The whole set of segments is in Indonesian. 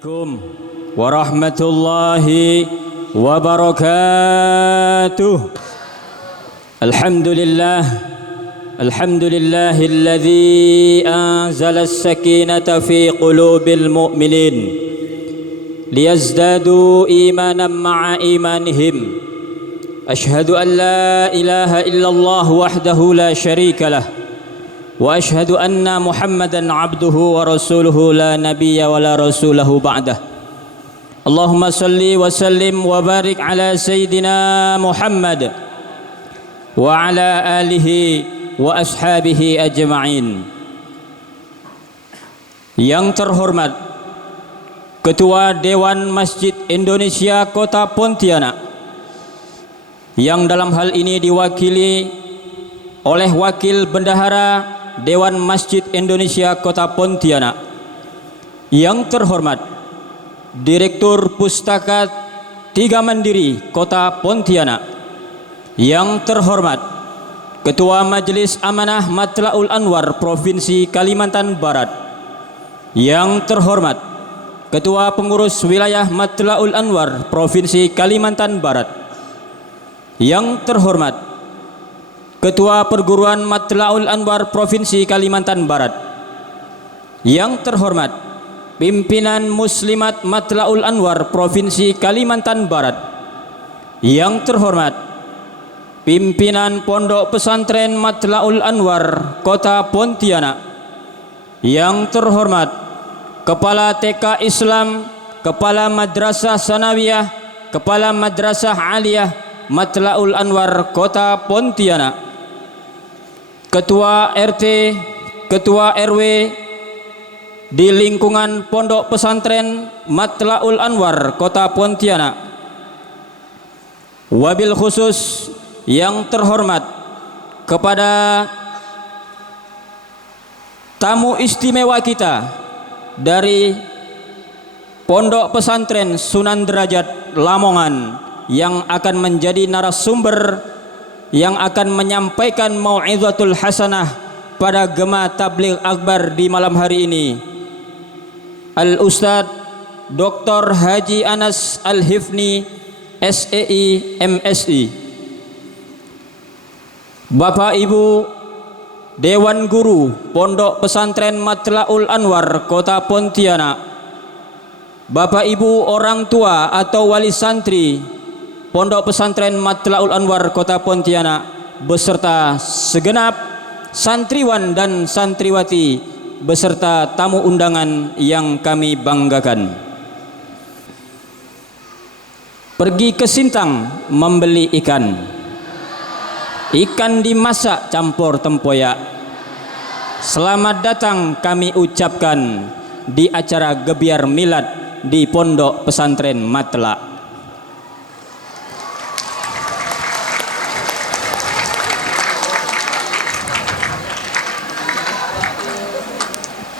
Assalamualaikum warahmatullahi wabarakatuh. Alhamdulillahilladzi anzala as-sakinata fi qulubil mu'minin liyazdadu imanan ma'a imanihim. Ashhadu an la ilaha illallah wahdahu la syarika lah wa ashhadu anna Muhammadan abduhu wa rasuluhu la nabiyya wa la rasulahu ba'dah. Allahumma salli wa sallim wa barik ala sayyidina Muhammad wa ala alihi wa ashabihi ajma'in. Yang terhormat Ketua Dewan Masjid Indonesia Kota Pontianak, yang dalam hal ini diwakili oleh Wakil Bendahara Dewan Masjid Indonesia Kota Pontianak. Yang terhormat Direktur Pustaka Tiga Mandiri Kota Pontianak. Yang terhormat Ketua Majelis Amanah Matlaul Anwar Provinsi Kalimantan Barat. Yang terhormat Ketua Pengurus Wilayah Matlaul Anwar Provinsi Kalimantan Barat. Yang terhormat Ketua Perguruan Matlaul Anwar Provinsi Kalimantan Barat. Yang terhormat Pimpinan Muslimat Matlaul Anwar Provinsi Kalimantan Barat. Yang terhormat Pimpinan Pondok Pesantren Matlaul Anwar Kota Pontianak. Yang terhormat Kepala TK Islam, Kepala Madrasah Sanawiyah, Kepala Madrasah Aliyah Matlaul Anwar Kota Pontianak. Ketua RT, Ketua RW di lingkungan Pondok Pesantren Matlaul Anwar Kota Pontianak. Wabil khusus yang terhormat kepada tamu istimewa kita dari Pondok Pesantren Sunan Derajat Lamongan, yang akan menjadi narasumber yang akan menyampaikan mau'izatul hasanah pada Gema Tabligh Akbar di malam hari ini, Al-Ustadz Dr. Haji Anas Al-Hifni SEI MSI. Bapak Ibu Dewan Guru Pondok Pesantren Matlaul Anwar Kota Pontianak, Bapak Ibu orang tua atau wali santri Pondok Pesantren Matlaul Anwar Kota Pontianak beserta segenap santriwan dan santriwati beserta tamu undangan yang kami banggakan. Pergi ke Sintang membeli ikan. Ikan dimasak campur tempoyak. Selamat datang kami ucapkan di acara gebiar milad di Pondok Pesantren Matla.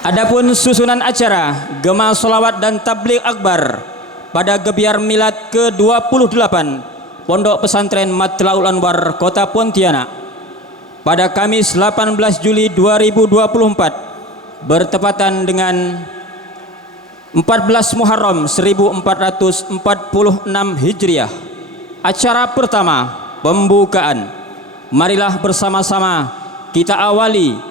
Adapun susunan acara Gema Sholawat dan Tabligh Akbar pada gebiar milad ke-28 Pondok Pesantren Matlaul Anwar Kota Pontianak pada Kamis 18 Juli 2024 bertepatan dengan 14 Muharram 1446 Hijriah. Acara pertama, pembukaan. Marilah bersama-sama kita awali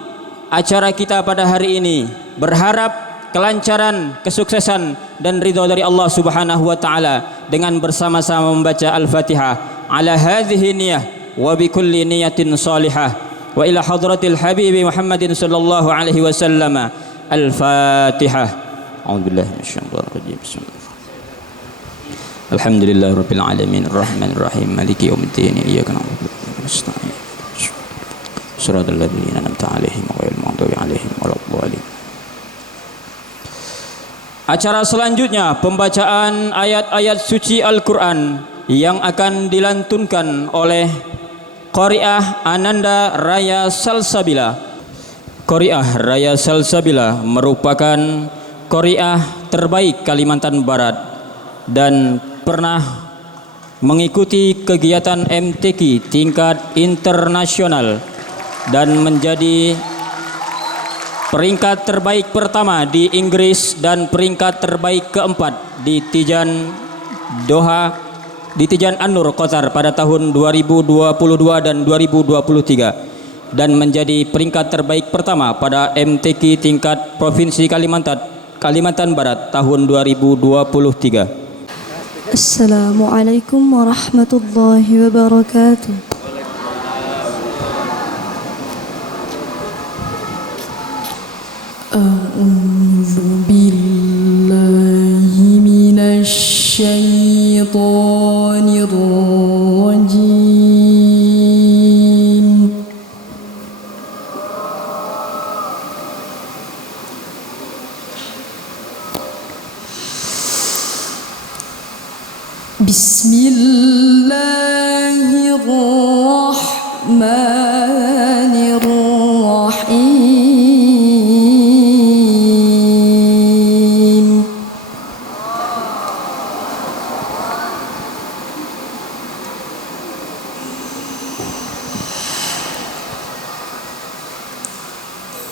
acara kita pada hari ini, berharap kelancaran, kesuksesan dan ridha dari Allah Subhanahu wa taala dengan bersama-sama membaca Al-Fatihah ala hadhihi niyyah wa bi kulli niyatin salihah wa ila hadratil habibi Muhammadin sallallahu alaihi wasallam. Al-Fatihah. A'udzubillahi minasyaitonir rajim. Bismillahirrahmanirrahim. Alhamdulillahirabbil alamin arrahmanir rahim maliki yaumiddin iyyaka na'budu wa iyyaka nasta'in. Shiratal ladzina an'amta 'alaihim ghairil maghdubi 'alaihim waladdallin. Acara selanjutnya pembacaan ayat-ayat suci Al-Qur'an yang akan dilantunkan oleh Qari'ah Ananda Raya Salsabila. Qari'ah Raya Salsabila merupakan qari'ah terbaik Kalimantan Barat dan pernah mengikuti kegiatan MTQ tingkat internasional dan menjadi Peringkat terbaik pertama di Inggris dan peringkat terbaik keempat di Tijan Doha, di Tijan An-Nur Qatar pada tahun 2022 dan 2023, dan menjadi peringkat terbaik pertama pada MTQ tingkat Provinsi Kalimantan Barat tahun 2023. Assalamualaikum warahmatullahi wabarakatuh. A'udzu billahi minasy syaithanir rajim. Bismillahirrahmanirrahim.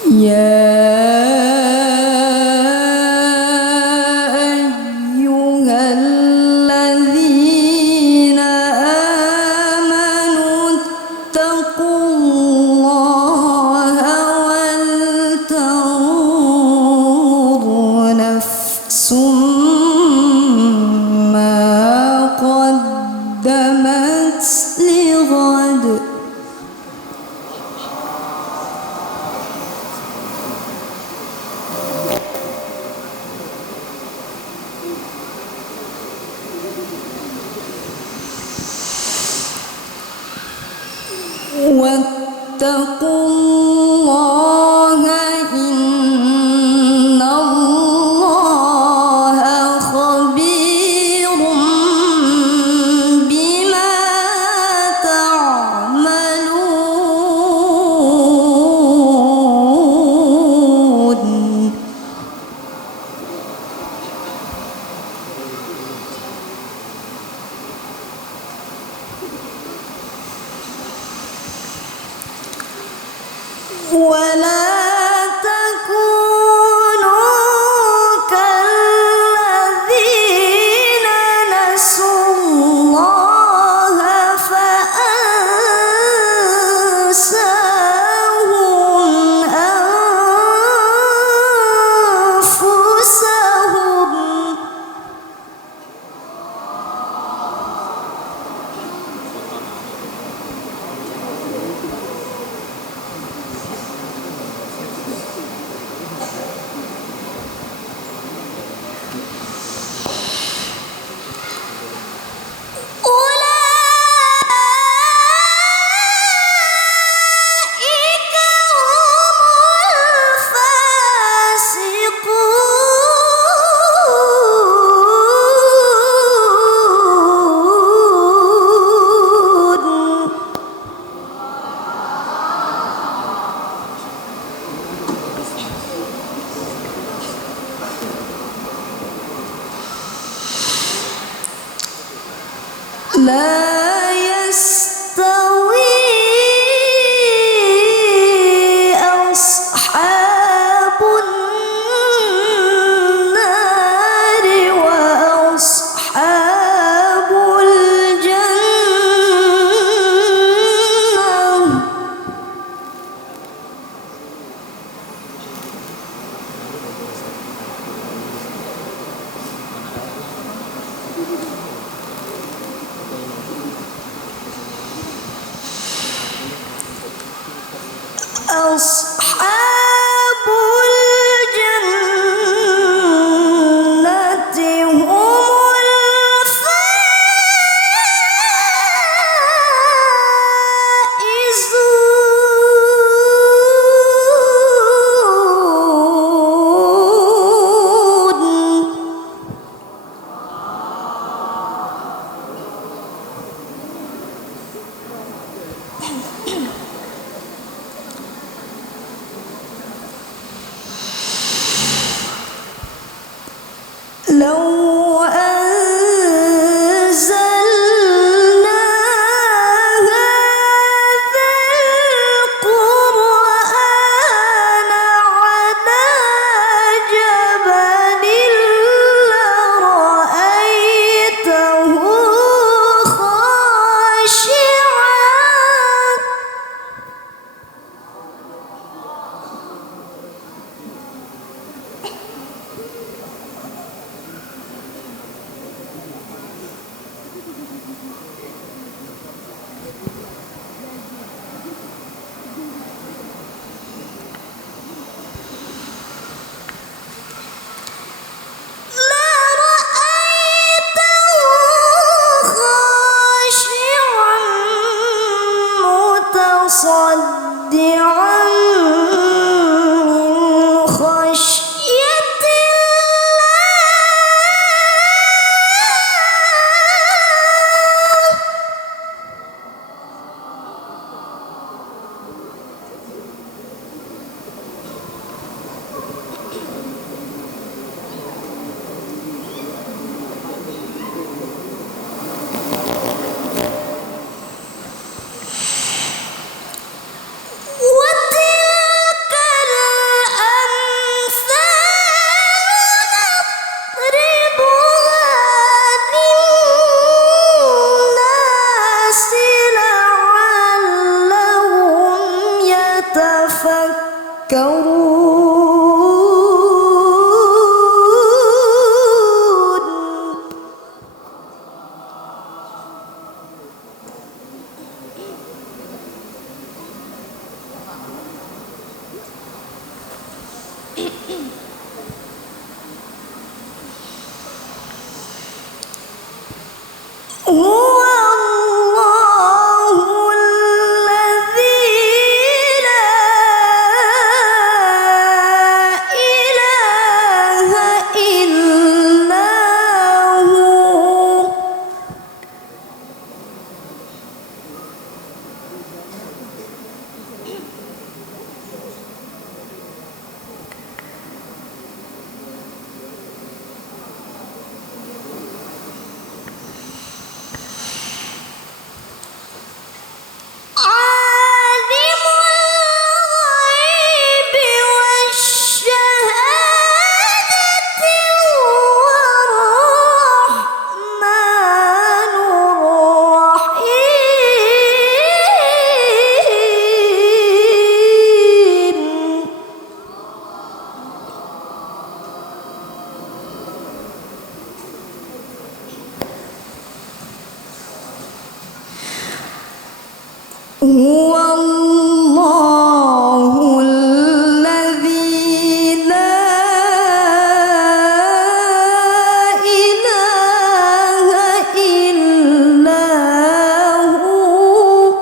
Ya wattaqullaha innallaha khabirum bima ta'malun. ولا تكونوا كالذين نسوا الله فأنساهم أنفسهم. لا يستوي أصحاب النار وأصحاب الجنة. أصحاب الجنة هم الفائزون. هو الله الذي لا إله إلا هو عالم الغيب والشهادة الرحمن الرحيم هو الله الذي لا إله إلا هو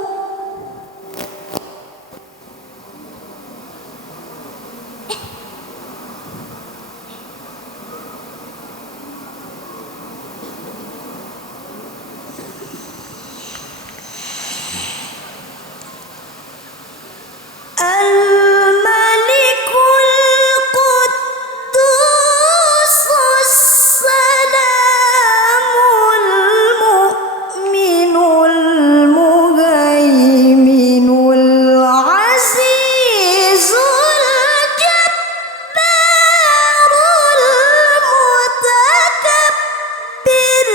الملك القدوس السلام المؤمن المهيمن العزيز الجبار المتكبر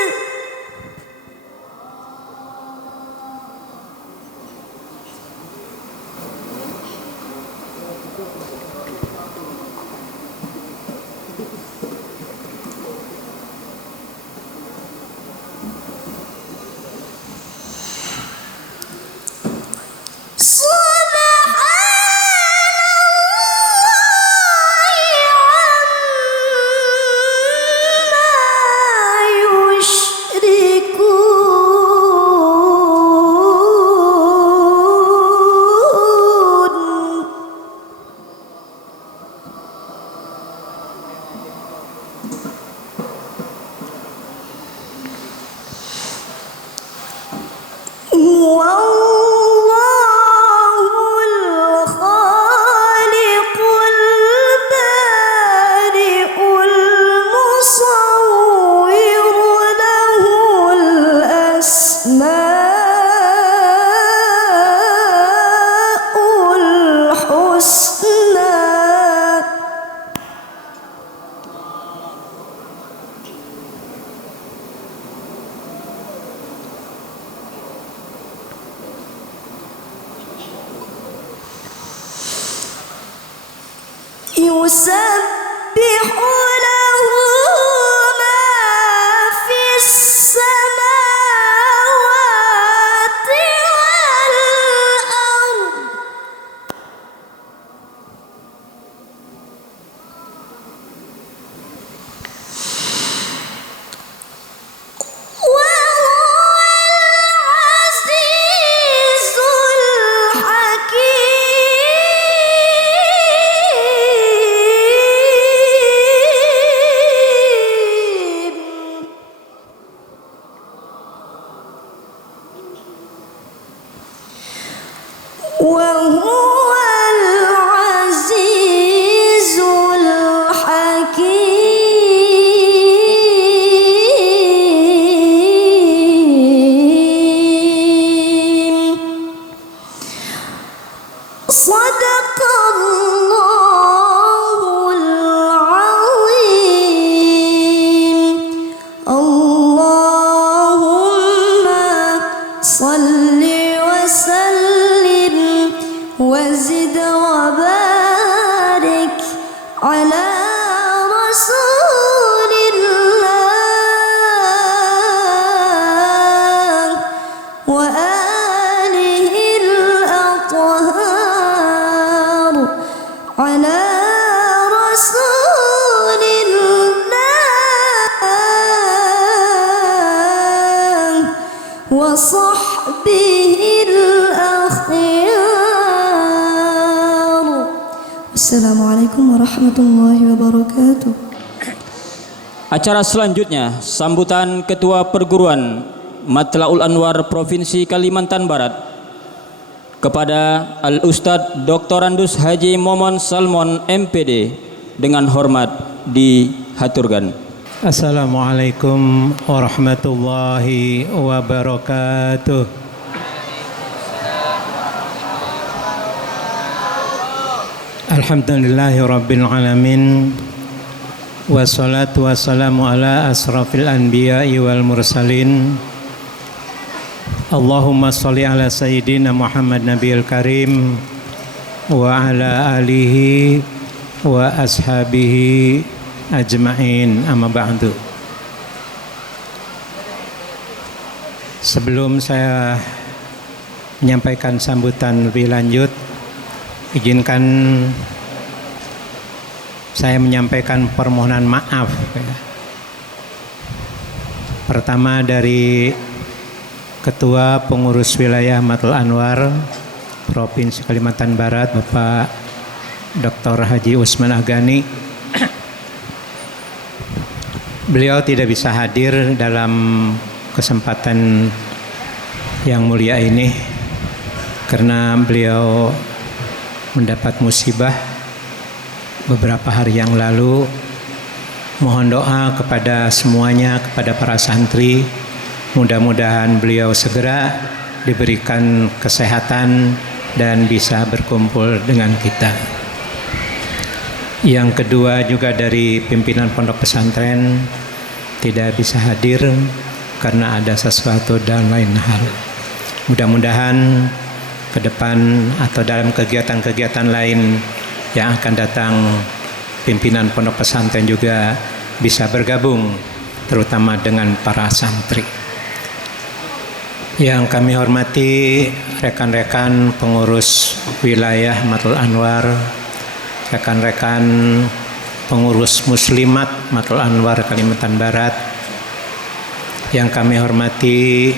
هو الله الخالق البارئ المصور له الأسماء الحسنى يسبح له ما في السماوات والأرض وهو العزيز الحكيم وصحبه الأخيار. Assalamualaikum warahmatullahi wabarakatuh. Acara selanjutnya sambutan Ketua Perguruan Matlaul Anwar Provinsi Kalimantan Barat kepada Al-Ustadz Dr. Andus Haji Momon Salmon MPD dengan hormat dihaturkan. Assalamualaikum warahmatullahi wabarakatuh. Alhamdulillahi rabbil alamin. Wassalatu wassalamu ala asrafil anbiya'i wal mursalin. Allahumma sholli ala sayyidina Muhammad nabiyil karim wa ala alihi wa ashabihi ajma'in, amma ba'du. Sebelum saya menyampaikan sambutan lebih lanjut, izinkan saya menyampaikan permohonan maaf. Pertama dari Ketua Pengurus Wilayah Matlaul Anwar Provinsi Kalimantan Barat, Bapak Dr. Haji Usman Agani. Beliau tidak bisa hadir dalam kesempatan yang mulia ini karena beliau mendapat musibah beberapa hari yang lalu. Mohon doa kepada semuanya, kepada para santri, mudah-mudahan beliau segera diberikan kesehatan dan bisa berkumpul dengan kita. Yang kedua juga dari pimpinan pondok pesantren tidak bisa hadir karena ada sesuatu dan lain hal. Mudah-mudahan ke depan atau dalam kegiatan-kegiatan lain yang akan datang, pimpinan pondok pesantren juga bisa bergabung, terutama dengan para santri. Yang kami hormati rekan-rekan pengurus wilayah Matlaul Anwar, rekan-rekan pengurus muslimat Matlaul Anwar Kalimantan Barat, yang kami hormati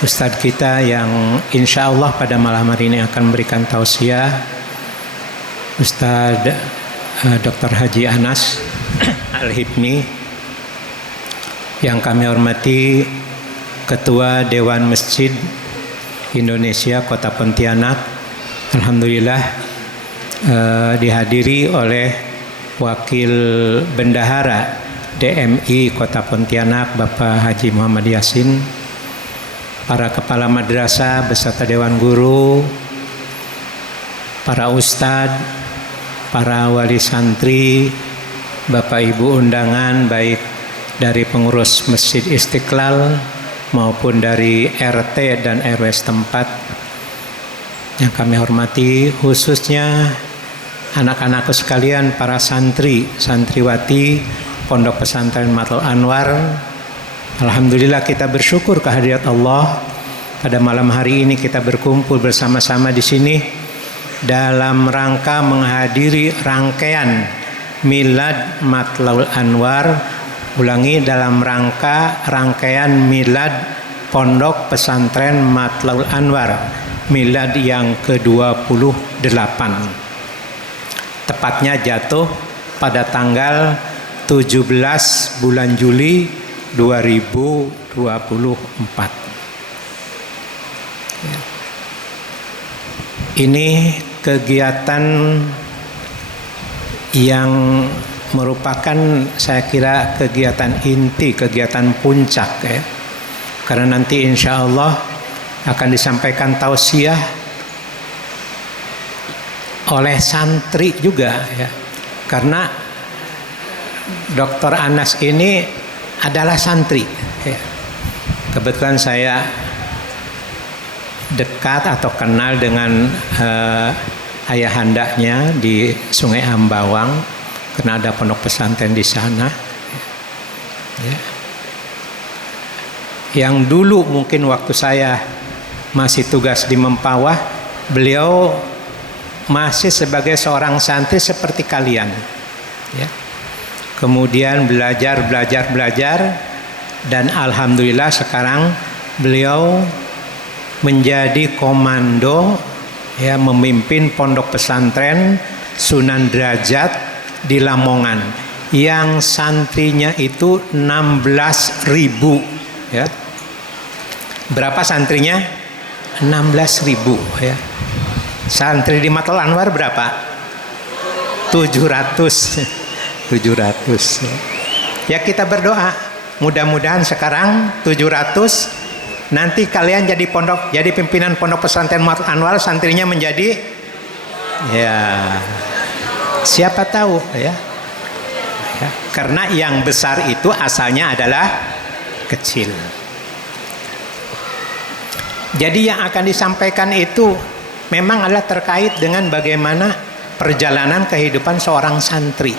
Ustadz kita yang insya Allah pada malam hari ini akan memberikan tausiah, Ustadz Dr. Haji Anas Al-Hibni. Yang kami hormati Ketua Dewan Masjid Indonesia Kota Pontianak, alhamdulillah dihadiri oleh Wakil Bendahara DMI Kota Pontianak Bapak Haji Muhammad Yasin, para kepala madrasah beserta dewan guru, para ustadz, para wali santri, Bapak Ibu undangan baik dari pengurus Masjid Istiqlal maupun dari RT dan RW setempat. Yang kami hormati khususnya anak-anakku sekalian, para santri, santriwati Pondok Pesantren Matlaul Anwar. Alhamdulillah kita bersyukur kehadirat Allah. Pada malam hari ini kita berkumpul bersama-sama di sini dalam rangka menghadiri rangkaian Milad Matlaul Anwar. Ulangi, dalam rangka rangkaian Milad Pondok Pesantren Matlaul Anwar, Milad yang ke-28. Tepatnya jatuh pada tanggal 17 bulan Juli 2024. Ini kegiatan yang merupakan saya kira kegiatan inti, kegiatan puncak ya. Karena nanti insya Allah akan disampaikan tausiah oleh santri juga ya. Karena Dr. Anas ini adalah santri ya. Kebetulan saya dekat atau kenal dengan ayahandanya di Sungai Ambawang karena ada pondok pesantren di sana ya. Yang dulu mungkin waktu saya masih tugas di Mempawah, beliau masih sebagai seorang santri seperti kalian ya. Kemudian belajar dan alhamdulillah sekarang beliau menjadi komando ya, memimpin pondok pesantren Sunan Derajat di Lamongan yang santrinya itu 16.000 ya. Berapa santrinya? 16.000 ya. Santri di Matlul Anwar berapa? 700 ya. Kita berdoa mudah-mudahan sekarang 700, nanti kalian jadi pimpinan pondok pesantren Matlul Anwar, santrinya menjadi ya siapa tahu ya. Karena yang besar itu asalnya adalah kecil. Jadi yang akan disampaikan itu memang adalah terkait dengan bagaimana perjalanan kehidupan seorang santri.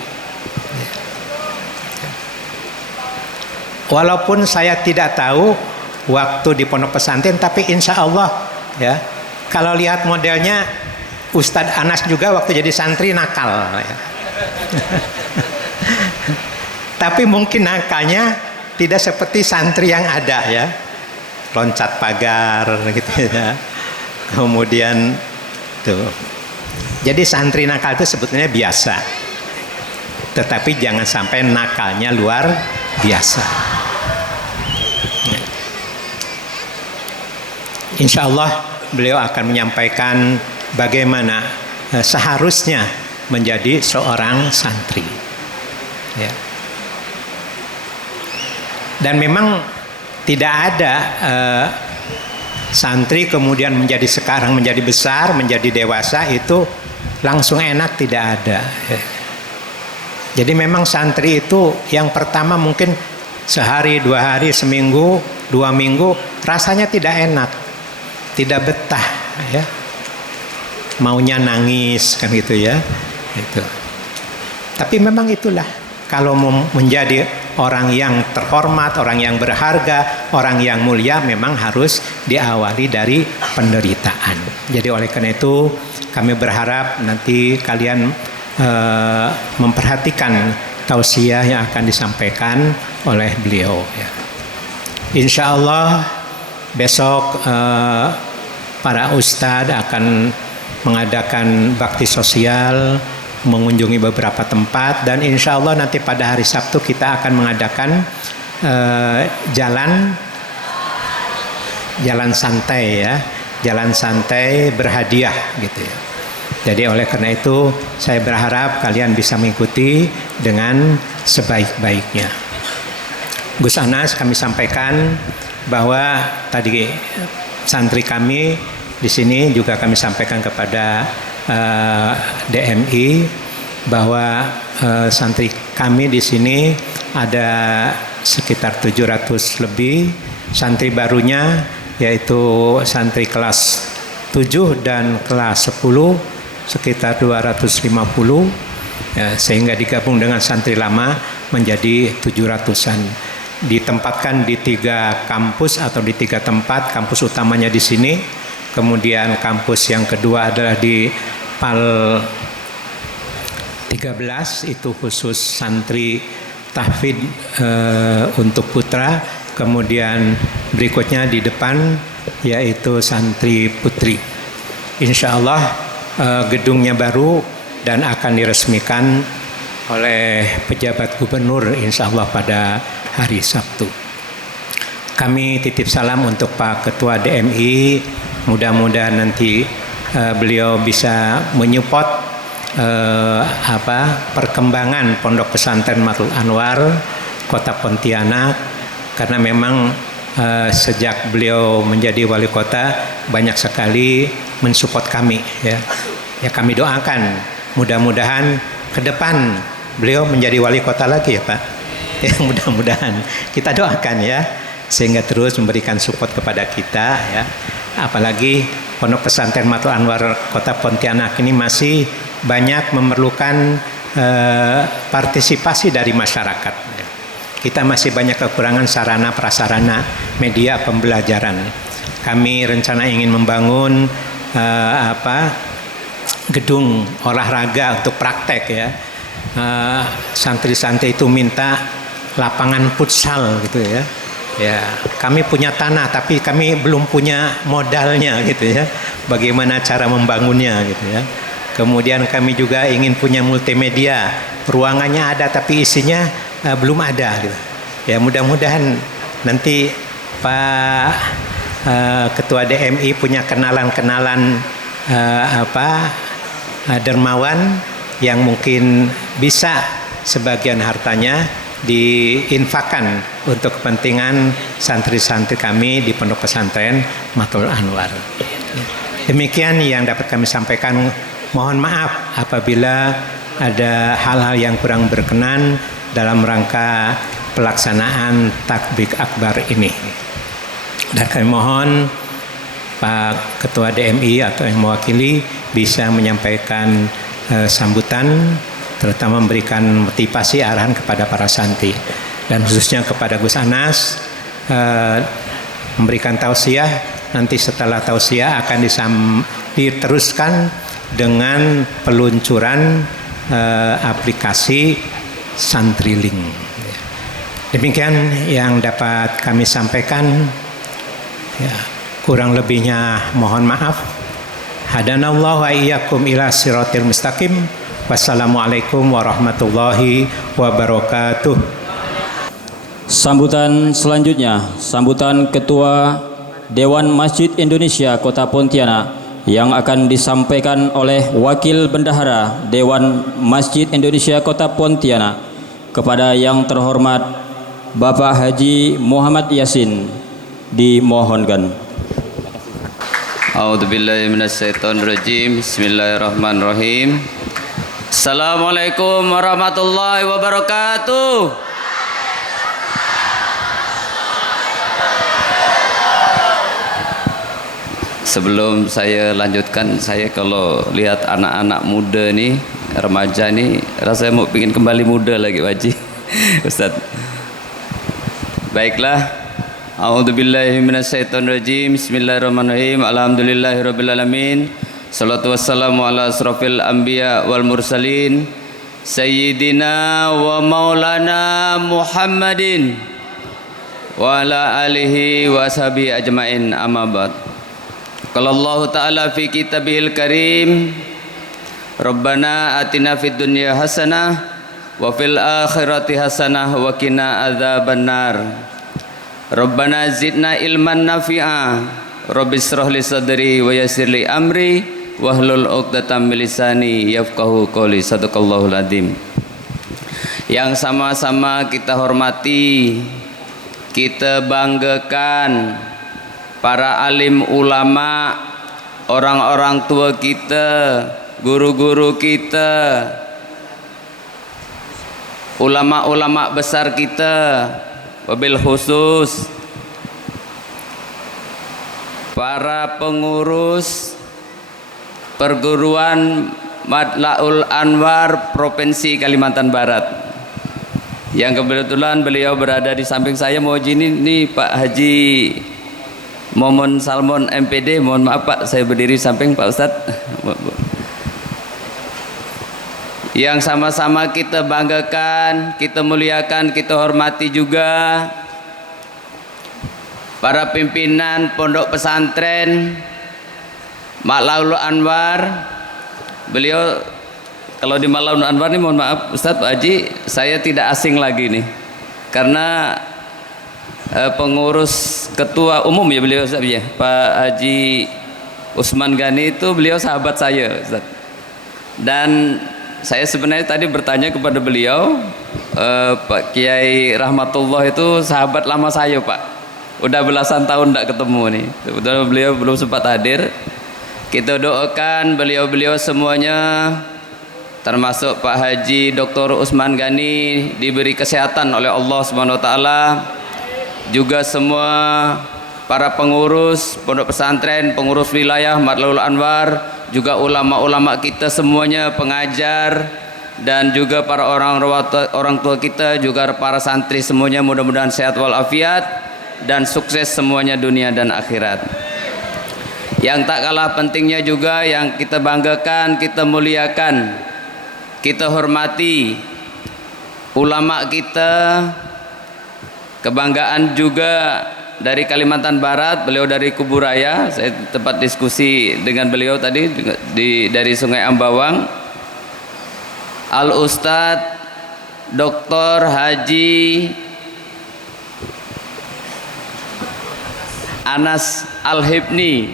Walaupun saya tidak tahu waktu di pondok pesantren, tapi insya Allah ya, kalau lihat modelnya Ustadz Anas juga waktu jadi santri nakal ya. Tapi mungkin nakalnya tidak seperti santri yang ada ya, loncat pagar gitu ya. Kemudian tuh. Jadi santri nakal itu sebetulnya biasa. Tetapi jangan sampai nakalnya luar biasa. Insya Allah beliau akan menyampaikan bagaimana seharusnya menjadi seorang santri. Ya. Dan memang tidak ada santri kemudian sekarang menjadi besar, menjadi dewasa itu langsung enak, tidak ada. Jadi memang santri itu yang pertama mungkin sehari, 2 hari, seminggu, 2 minggu rasanya tidak enak, tidak betah ya. Maunya nangis kan gitu ya. Itu. Tapi memang itulah, kalau mau menjadi orang yang terhormat, orang yang berharga, orang yang mulia, memang harus diawali dari penderitaan. Jadi oleh karena itu kami berharap nanti kalian memperhatikan tausiah yang akan disampaikan oleh beliau ya. Insya Allah besok para ustadz akan mengadakan bakti sosial, mengunjungi beberapa tempat, dan insya Allah nanti pada hari Sabtu kita akan mengadakan jalan santai ya, jalan santai berhadiah gitu ya. Jadi oleh karena itu saya berharap kalian bisa mengikuti dengan sebaik-baiknya. Gus Anas, kami sampaikan bahwa tadi santri kami di sini juga kami sampaikan kepada DMI bahwa santri kami di sini ada sekitar 700 lebih. Santri barunya yaitu santri kelas 7 dan kelas 10 sekitar 250 ya, sehingga digabung dengan santri lama menjadi 700-an. Ditempatkan di 3 kampus atau di 3 tempat. Kampus utamanya di sini, kemudian kampus yang kedua adalah di PAL 13, itu khusus santri tahfidz untuk putra. Kemudian berikutnya di depan yaitu santri putri. Insya Allah gedungnya baru dan akan diresmikan oleh pejabat gubernur insya Allah pada hari Sabtu. Kami titip salam untuk Pak Ketua DMI, mudah-mudahan nanti beliau bisa menyupport perkembangan Pondok Pesantren Matlul Anwar Kota Pontianak, karena memang sejak beliau menjadi wali kota banyak sekali mensupport kami ya. Ya kami doakan mudah-mudahan ke depan beliau menjadi wali kota lagi ya Pak. Ya mudah-mudahan kita doakan ya, sehingga terus memberikan support kepada kita ya. Apalagi Pondok Pesantren Matlul Anwar Kota Pontianak ini masih banyak memerlukan partisipasi dari masyarakat. Kita masih banyak kekurangan sarana prasarana media pembelajaran. Kami rencana ingin membangun gedung olahraga untuk praktek ya. Santri-santri itu minta lapangan futsal gitu ya. Ya, kami punya tanah tapi kami belum punya modalnya gitu ya. Bagaimana cara membangunnya gitu ya. Kemudian kami juga ingin punya multimedia. Ruangannya ada tapi isinya belum ada gitu. Ya, mudah-mudahan nanti Pak Ketua DMI punya kenalan-kenalan dermawan yang mungkin bisa sebagian hartanya diinfakkan untuk kepentingan santri-santri kami di Pondok Pesantren Matlaul Anwar. Demikian yang dapat kami sampaikan. Mohon maaf apabila ada hal-hal yang kurang berkenan dalam rangka pelaksanaan takbir akbar ini. Dan kami mohon Pak Ketua DMI atau yang mewakili bisa menyampaikan sambutan, terutama memberikan motivasi arahan kepada para santri dan khususnya kepada Gus Anas memberikan tausiah. Nanti setelah tausiah akan diteruskan dengan peluncuran aplikasi Santrilink. Demikian yang dapat kami sampaikan. Ya, kurang lebihnya mohon maaf. Hadanallahu wa iyyakum ila siratil mustaqim. Wassalamualaikum warahmatullahi wabarakatuh. Sambutan selanjutnya, sambutan Ketua Dewan Masjid Indonesia Kota Pontianak yang akan disampaikan oleh Wakil Bendahara Dewan Masjid Indonesia Kota Pontianak kepada yang terhormat Bapak Haji Muhammad Yasin. Dimohonkan. A'udzubillahi minasyaitonirrajim. Bismillahirrahmanirrahim. Assalamualaikum warahmatullahi wabarakatuh. Sebelum saya lanjutkan, saya kalau lihat anak-anak muda nih, remaja nih, rasanya mau ingin kembali muda lagi Pak Haji. Ustaz. Baiklah. A'udzubillahi minasyaitonirrajim. Bismillahirrahmanirrahim. Alhamdulillahirabbil alamin. Shalatu wassalamu ala asrofil anbiya wal mursalin sayyidina wa maulana Muhammadin wa ala alihi wa ashabihi ajmain, amma ba'd. Qala Allah ta'ala fi kitabihil karim, Rabbana atina fid dunya hasanah wa fil akhirati hasanah wa qina adzabannar. Rabbana zidna ilman nafi'a, Rabbis shrah li sadri wa yassir li amri wahlul 'uqdatam min lisani yafqahu qawli. Sadaqallahul adzim. Yang sama-sama kita hormati, kita banggakan para alim ulama, orang-orang tua kita, guru-guru kita, ulama-ulama besar kita, wabil khusus para pengurus perguruan Matlaul Anwar Provinsi Kalimantan Barat, yang kebetulan beliau berada di samping saya. Mohon ini Pak Haji Momon Salmon MPD. Mohon maaf Pak, saya berdiri samping Pak Ustadz. Yang sama-sama kita banggakan, kita muliakan, kita hormati juga para pimpinan Pondok Pesantren Matlaul Anwar. Beliau kalau di Matlaul Anwar nih, mohon maaf Ustadz, Pak Haji, saya tidak asing lagi nih, karena pengurus ketua umum ya beliau Ustadz ya, Pak Haji Usman Gani itu beliau sahabat saya Ustadz. Dan saya sebenarnya tadi bertanya kepada beliau, Pak Kiai Rahmatullah itu sahabat lama saya Pak, udah belasan tahun tidak ketemu nih. Kebetulan beliau belum sempat hadir. Kita doakan beliau-beliau semuanya, termasuk Pak Haji Dr. Usman Gani, diberi kesehatan oleh Allah Subhanahu wa taala. Juga semua para pengurus pondok pesantren, pengurus wilayah Matlaul Anwar, juga ulama-ulama kita semuanya, pengajar, dan juga para orang tua kita, juga para santri semuanya, mudah-mudahan sehat walafiat dan sukses semuanya dunia dan akhirat. Yang tak kalah pentingnya juga yang kita banggakan, kita muliakan, kita hormati ulama kita, Kebanggaan juga dari Kalimantan Barat, beliau dari Kuburaya. Saya tempat diskusi dengan beliau tadi dari Sungai Ambawang. Al Ustadz Dr. Haji Anas Al-Hibni,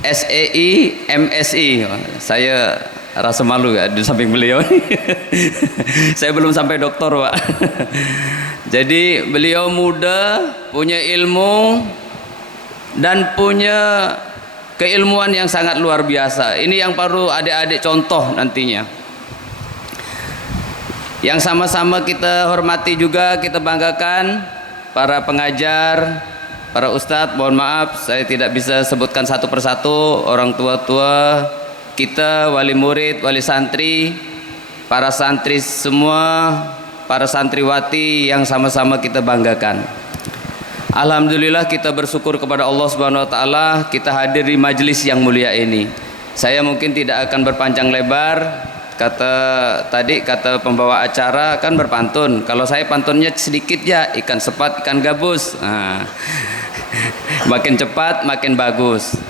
SEI, MSI. Saya rasa malu ya di samping beliau. Saya belum sampai doktor, Pak. Jadi beliau muda, punya ilmu dan punya keilmuan yang sangat luar biasa. Ini yang perlu adik-adik contoh nantinya. Yang sama-sama kita hormati juga, kita banggakan para pengajar, para ustadz. Mohon maaf saya tidak bisa sebutkan satu persatu, orang tua-tua kita, wali murid, wali santri, para santri semua, para santriwati yang sama-sama kita banggakan. Alhamdulillah kita bersyukur kepada Allah Subhanahu wa taala kita hadir di majelis yang mulia ini. Saya mungkin tidak akan berpanjang lebar. Kata pembawa acara kan berpantun. Kalau saya pantunnya sedikit ya, ikan sepat, ikan gabus. Nah, makin cepat makin bagus.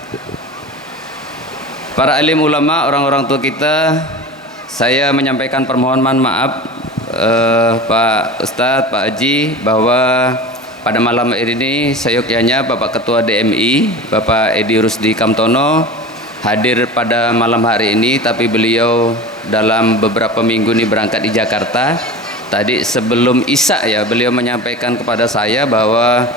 Para alim ulama, orang-orang tua kita, saya menyampaikan permohonan maaf Pak Ustadz, Pak Haji, bahwa pada malam ini seyogyanya Bapak Ketua DMI, Bapak Edi Rusdi Kamtono hadir pada malam hari ini, tapi beliau dalam beberapa minggu ini berangkat di Jakarta. Tadi sebelum Isya ya, beliau menyampaikan kepada saya bahwa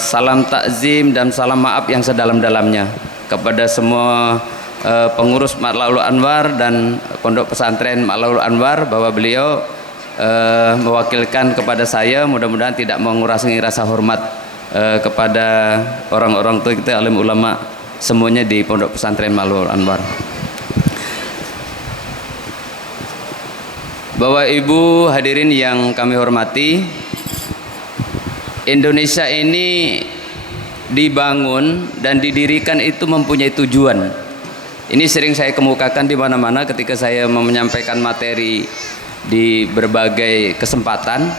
salam takzim dan salam maaf yang sedalam-dalamnya kepada semua pengurus Matla'ul Anwar dan Pondok Pesantren Matla'ul Anwar, bahwa beliau mewakilkan kepada saya, mudah-mudahan tidak mengurangi rasa hormat kepada orang-orang tua kita, alim ulama semuanya di Pondok Pesantren Matla'ul Anwar. Bapak Ibu hadirin yang kami hormati, Indonesia ini dibangun dan didirikan itu mempunyai tujuan. Ini sering saya kemukakan di mana-mana ketika saya menyampaikan materi di berbagai kesempatan.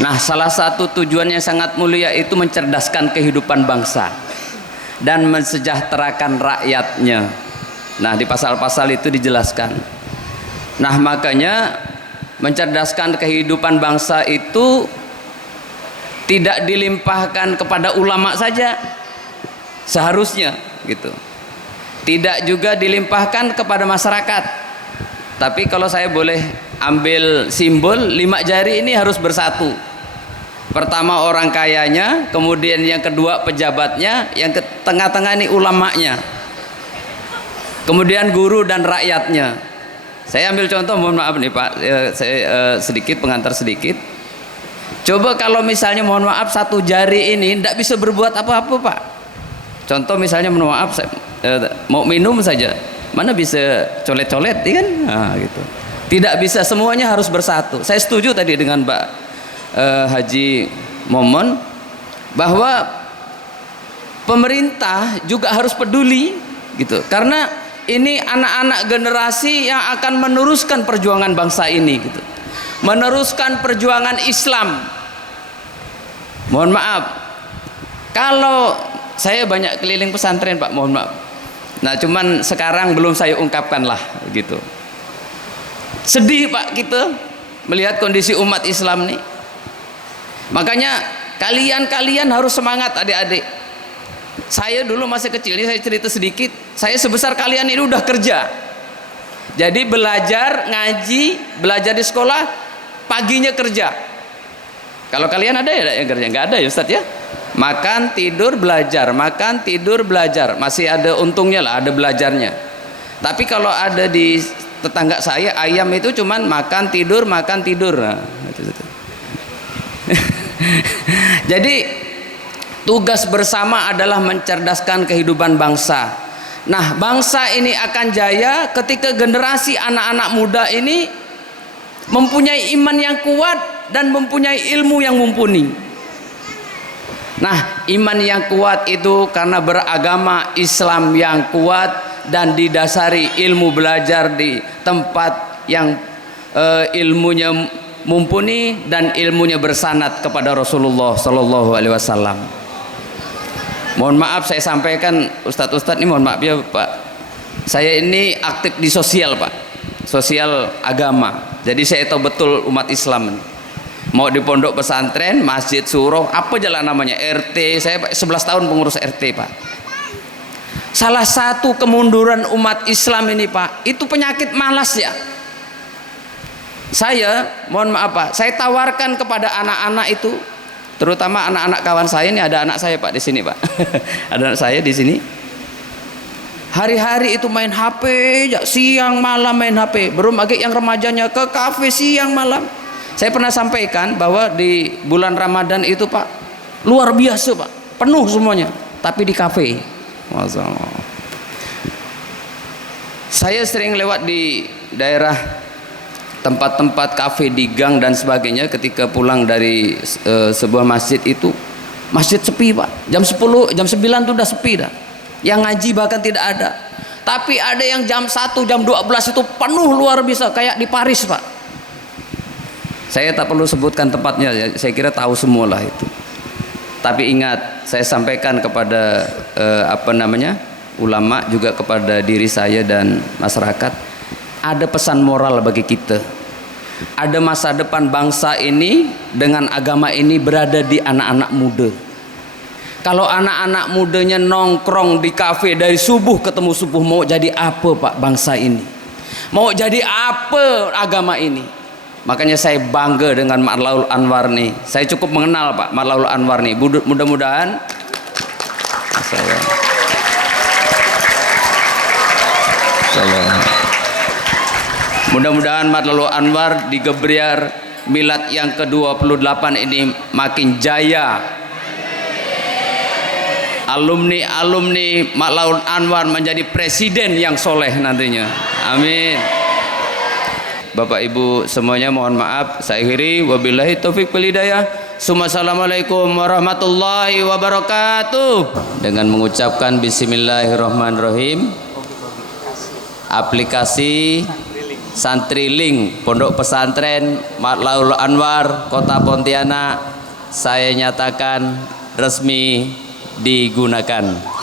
Nah, salah satu tujuan yang sangat mulia itu mencerdaskan kehidupan bangsa dan mensejahterakan rakyatnya. Nah, di pasal-pasal itu dijelaskan. Nah, makanya mencerdaskan kehidupan bangsa itu tidak dilimpahkan kepada ulama saja seharusnya gitu. Tidak juga dilimpahkan kepada masyarakat. Tapi kalau saya boleh ambil simbol, 5 jari ini harus bersatu. Pertama orang kayanya, kemudian yang kedua pejabatnya, yang ke tengah-tengah ini ulamanya, kemudian guru dan rakyatnya. Saya ambil contoh, mohon maaf nih Pak, saya sedikit pengantar sedikit. Coba kalau misalnya mohon maaf 1 jari ini tidak bisa berbuat apa-apa Pak. Contoh misalnya mohon maaf saya, mau minum saja, mana bisa colet-colet, ya kan? Nah, gitu. Tidak bisa, semuanya harus bersatu. Saya setuju tadi dengan Pak Haji Momon bahwa pemerintah juga harus peduli gitu, karena ini anak-anak generasi yang akan meneruskan perjuangan bangsa ini gitu. Meneruskan perjuangan Islam. Mohon maaf, kalau saya banyak keliling pesantren Pak, mohon maaf. Nah, cuman sekarang belum saya ungkapkan lah gitu. Sedih Pak kita melihat kondisi umat Islam nih. Makanya kalian harus semangat adik-adik. Saya dulu masih kecil, ini saya cerita sedikit. Saya sebesar kalian ini udah kerja. Jadi belajar, ngaji, belajar di sekolah, paginya kerja. Kalau kalian ada ya yang kerja? Nggak ada ya Ustadz ya? Makan, tidur, belajar. Makan, tidur, belajar. Masih ada untungnya lah, ada belajarnya. Tapi kalau ada di tetangga saya, ayam itu cuman makan, tidur, makan, tidur. Nah, jadi tugas bersama adalah mencerdaskan kehidupan bangsa. Nah, bangsa ini akan jaya ketika generasi anak-anak muda ini mempunyai iman yang kuat dan mempunyai ilmu yang mumpuni. Nah, iman yang kuat itu karena beragama Islam yang kuat dan didasari ilmu, belajar di tempat yang ilmunya mumpuni dan ilmunya bersanad kepada Rasulullah Sallallahu Alaihi Wasallam. Mohon maaf saya sampaikan Ustadz ini, mohon maaf ya Pak, saya ini aktif di sosial Pak, sosial agama, jadi saya tahu betul umat Islam ini. Mau di pondok pesantren, masjid, surau, apa jalan namanya, RT, saya 11 tahun pengurus RT Pak. Salah satu kemunduran umat Islam ini Pak, itu penyakit malas ya. Saya, mohon maaf Pak, saya tawarkan kepada anak-anak itu, terutama anak-anak kawan saya, ini ada anak saya Pak di sini Pak, ada anak saya di sini. Hari-hari itu main HP, ya, siang malam main HP, belum lagi yang remajanya ke kafe siang malam. Saya pernah sampaikan bahwa di bulan Ramadan itu Pak, luar biasa Pak, penuh semuanya, tapi di kafe. Masyaallah. Saya sering lewat di daerah tempat-tempat kafe di gang dan sebagainya, ketika pulang dari sebuah masjid itu, masjid sepi Pak, jam 10, jam 9 itu udah sepi dah, yang ngaji bahkan tidak ada. Tapi ada yang jam 1, jam 12 itu penuh luar biasa, kayak di Paris Pak. Saya tak perlu sebutkan tempatnya, saya kira tahu semua lah itu. Tapi ingat, saya sampaikan kepada ulama, juga kepada diri saya dan masyarakat, ada pesan moral bagi kita. Ada masa depan bangsa ini dengan agama ini berada di anak-anak muda. Kalau anak-anak mudanya nongkrong di kafe dari subuh ketemu subuh, mau jadi apa Pak bangsa ini? Mau jadi apa agama ini? Makanya saya bangga dengan Matlaul Anwar nih. Saya cukup mengenal Pak Matlaul Anwar nih. Mudah-mudahan mudah-mudahan Matlaul Anwar di Gebriar Milad yang ke-28 ini makin jaya. Alumni Matlaul Anwar menjadi presiden yang soleh nantinya. Amin. Bapak Ibu semuanya, mohon maaf saya akhiri, wabillahi taufik wal hidayah. Assalamualaikum warahmatullahi wabarakatuh. Dengan mengucapkan bismillahirrahmanirrahim, aplikasi Santrilink Pondok Pesantren Matlaul Anwar Kota Pontianak saya nyatakan resmi digunakan.